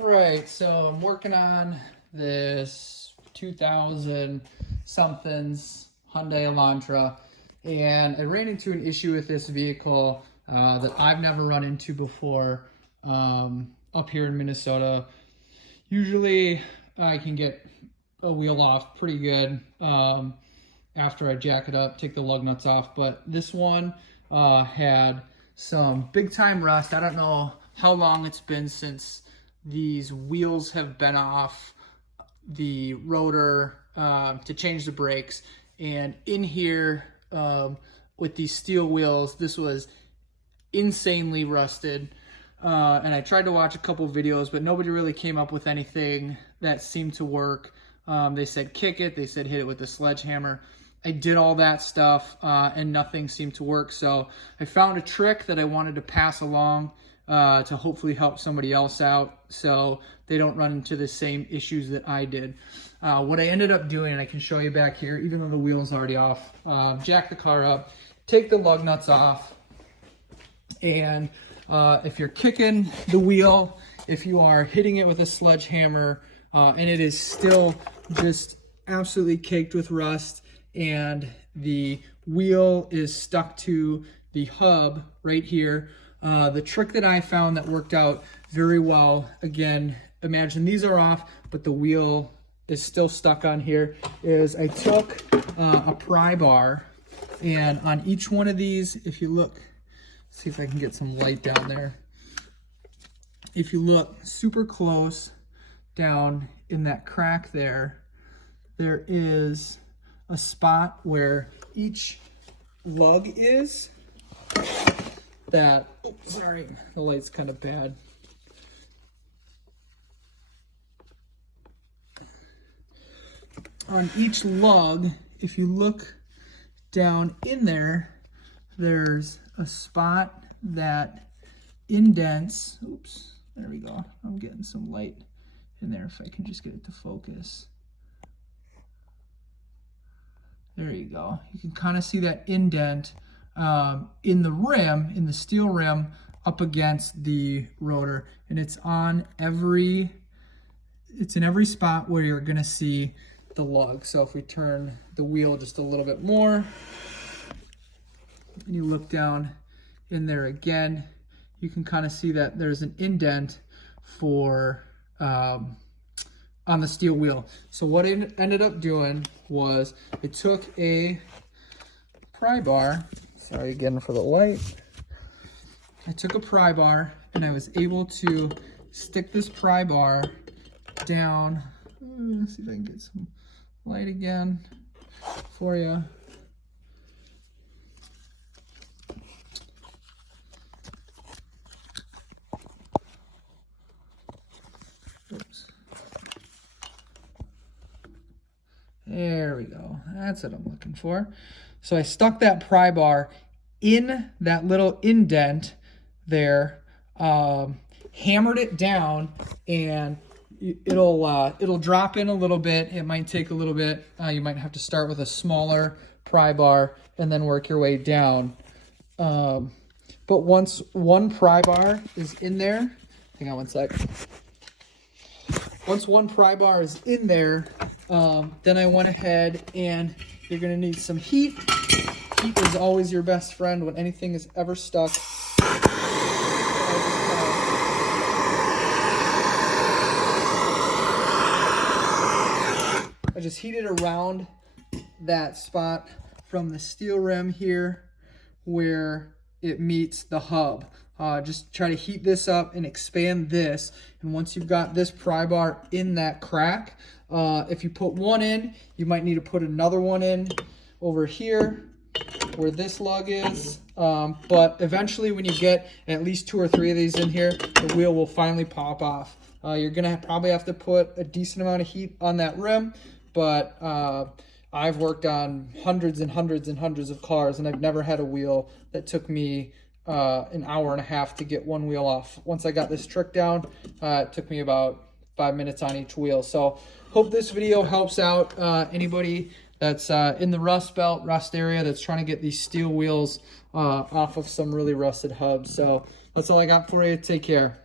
All right, so I'm working on this 2000 somethings Hyundai Elantra, and I ran into an issue with this vehicle that I've never run into before up here in Minnesota. Usually I can get a wheel off pretty good after I jack it up, take the lug nuts off, but this one had some big time rust. I don't know how long it's been since these wheels have been off the rotor to change the brakes, and in here with these steel wheels, this was insanely rusted. And I tried to watch a couple videos, but nobody really came up with anything that seemed to work. They said kick it, they said hit it with a sledgehammer. I did all that stuff and nothing seemed to work. So I found a trick that I wanted to pass along to hopefully help somebody else out so they don't run into the same issues that I did. What I ended up doing, and I can show you back here, even though the wheel's already off, jack the car up, take the lug nuts off, and if you're kicking the wheel, if you are hitting it with a sledgehammer, and it is still just absolutely caked with rust, and the wheel is stuck to the hub right here, the trick that I found that worked out very well, again, imagine these are off, but the wheel is still stuck on here, is I took a pry bar, and on each one of these, if you look, see if I can get some light down there. If you look super close down in that crack there, there is a spot where each lug is that, oh, sorry, the light's kind of bad. On each lug, if you look down in there, there's a spot that indents. Oops, there we go. I'm getting some light in there if I can just get it to focus. There you go. You can kind of see that indent in the rim, in the steel rim, up against the rotor, and it's in every spot where you're gonna see the lug. So if we turn the wheel just a little bit more, and you look down in there again, you can kind of see that there's an indent for on the steel wheel. So what I ended up doing was I took a pry bar, sorry again for the light, I took a pry bar and I was able to stick this pry bar down. Let's see if I can get some light again for you. Oops. There we go. That's what I'm looking for. So I stuck that pry bar in that little indent there, hammered it down, and it'll drop in a little bit. It might take a little bit. You might have to start with a smaller pry bar and then work your way down. But once one pry bar is in there, hang on one sec. Once one pry bar is in there, then I went ahead, and you're gonna need some heat. Heat is always your best friend when anything is ever stuck. I just heat it around that spot from the steel rim here where it meets the hub. Just try to heat this up and expand this. And once you've got this pry bar in that crack, if you put one in, you might need to put another one in over here where this lug is. But eventually when you get at least 2 or 3 of these in here, the wheel will finally pop off. You're gonna probably have to put a decent amount of heat on that rim, but I've worked on hundreds and hundreds and hundreds of cars, and I've never had a wheel that took me an hour and a half to get one wheel off. Once I got this trick down, it took me about 5 minutes on each wheel. So hope this video helps out anybody that's in the rust area that's trying to get these steel wheels off of some really rusted hubs. So that's all I got for you. Take care.